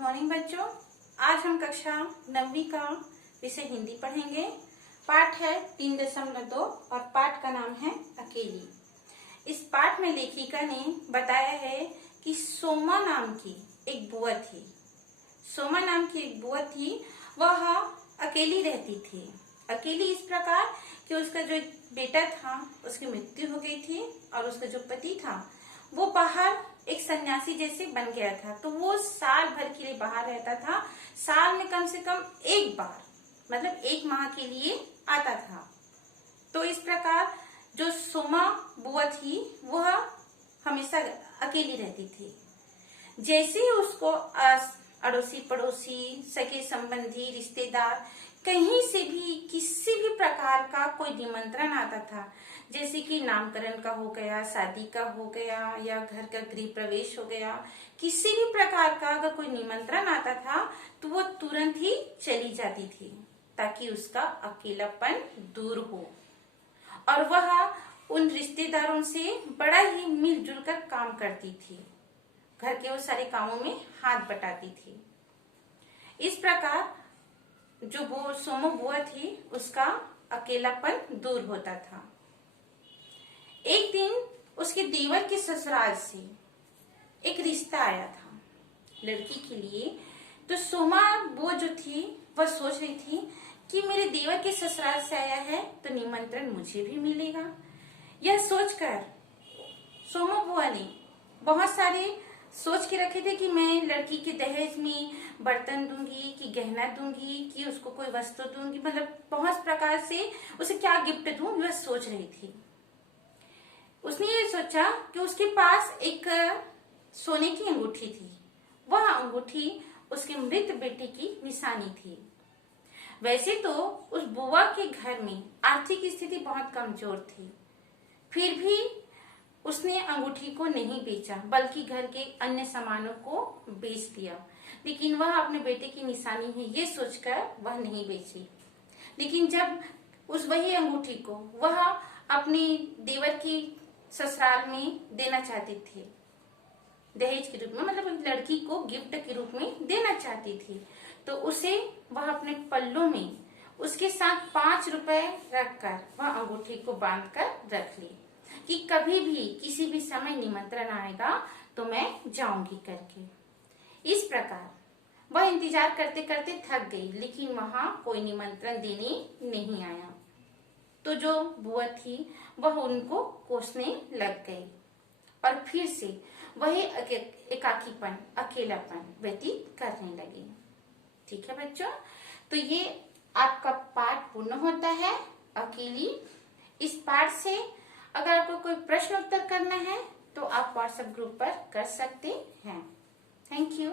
Good morning बच्चों। आज हम कक्षा 9वीं का विषय हिंदी पढ़ेंगे। पाठ है 3.2 और पाठ का नाम है अकेली। इस पाठ में लेखिका ने बताया है कि सोमा नाम की एक बुआ थी। सोमा नाम की एक बुआ थी, वह अकेली रहती थी। अकेली इस प्रकार कि उसका जो एक बेटा था उसकी मृत्यु हो गई थी और उसका जो पति था वो बाहर एक सन्यासी जैसे बन गया था। तो वो साल भर के लिए बाहर रहता था। साल में कम से कम एक बार, मतलब 1 माह के लिए आता था। तो इस प्रकार जो सोमा बुआ थी वह हमेशा अकेली रहती थी। जैसे ही उसको अड़ोसी पड़ोसी, सगे संबंधी, रिश्तेदार कहीं से भी किसी भी प्रकार का कोई निमंत्रण आता था, जैसे कि नामकरण का हो गया, शादी का हो गया या घर का गृह प्रवेश हो गया, किसी भी प्रकार का अगर कोई निमंत्रण आता था तो वो तुरंत ही चली जाती थी ताकि उसका अकेलापन दूर हो। और वह उन रिश्तेदारों से बड़ा ही मिलजुल कर काम करती थी। घर के वो सारे कामों में हाथ बटाती थी। इस प्रकार जो वो सोमो बुआ थी उसका अकेलापन दूर होता था। एक दिन उसके देवर के ससुराल से एक रिश्ता आया था लड़की के लिए। तो सोमा बुआ जो थी वह सोच रही थी कि मेरे देवर के ससुराल से आया है तो निमंत्रण मुझे भी मिलेगा। यह सोचकर सोमा बुआ ने बहुत सारे सोच के रखे थे कि मैं लड़की के दहेज में बर्तन दूंगी, कि गहना दूंगी, कि उसको कोई वस्तु दूंगी, मतलब बहुत प्रकार से उसे क्या गिफ्ट दूं, वह सोच रही थी। उसने ये सोचा कि उसके पास एक सोने की अंगूठी थी। वह अंगूठी उसके मृत बेटे की निशानी थी। वैसे तो उस बुआ के घर में आर्थिक स्थिति बहुत कमजोर थी, फिर भी उसने अंगूठी को नहीं बेचा बल्कि घर के अन्य सामानों को बेच दिया। लेकिन वह अपने बेटे की निशानी है ये सोचकर वह नहीं बेची। लेकिन जब उस वही अंगूठी को वह अपनी देवर की ससुराल में देना चाहती थी, दहेज के रूप में, मतलब लड़की को गिफ्ट के रूप में देना चाहती थी, तो उसे वह अपने पल्लों में उसके साथ 5 रुपए रखकर वह अंगूठी को बांध कर रख ली कि कभी भी किसी भी समय निमंत्रण आएगा तो मैं जाऊंगी करके। इस प्रकार वह इंतजार करते करते थक गई, लेकिन वहां कोई निमंत्रण देने नहीं आया। तो जो बुआ थी वह उनको कोसने लग गई और फिर से वही एकाकीपन, अकेलापन व्यतीत करने लगी। ठीक है बच्चों, तो ये आपका पाठ पूर्ण होता है अकेली। इस पाठ से अगर आपको कोई प्रश्न उत्तर करना है तो आप व्हाट्सएप ग्रुप पर कर सकते हैं। Thank you.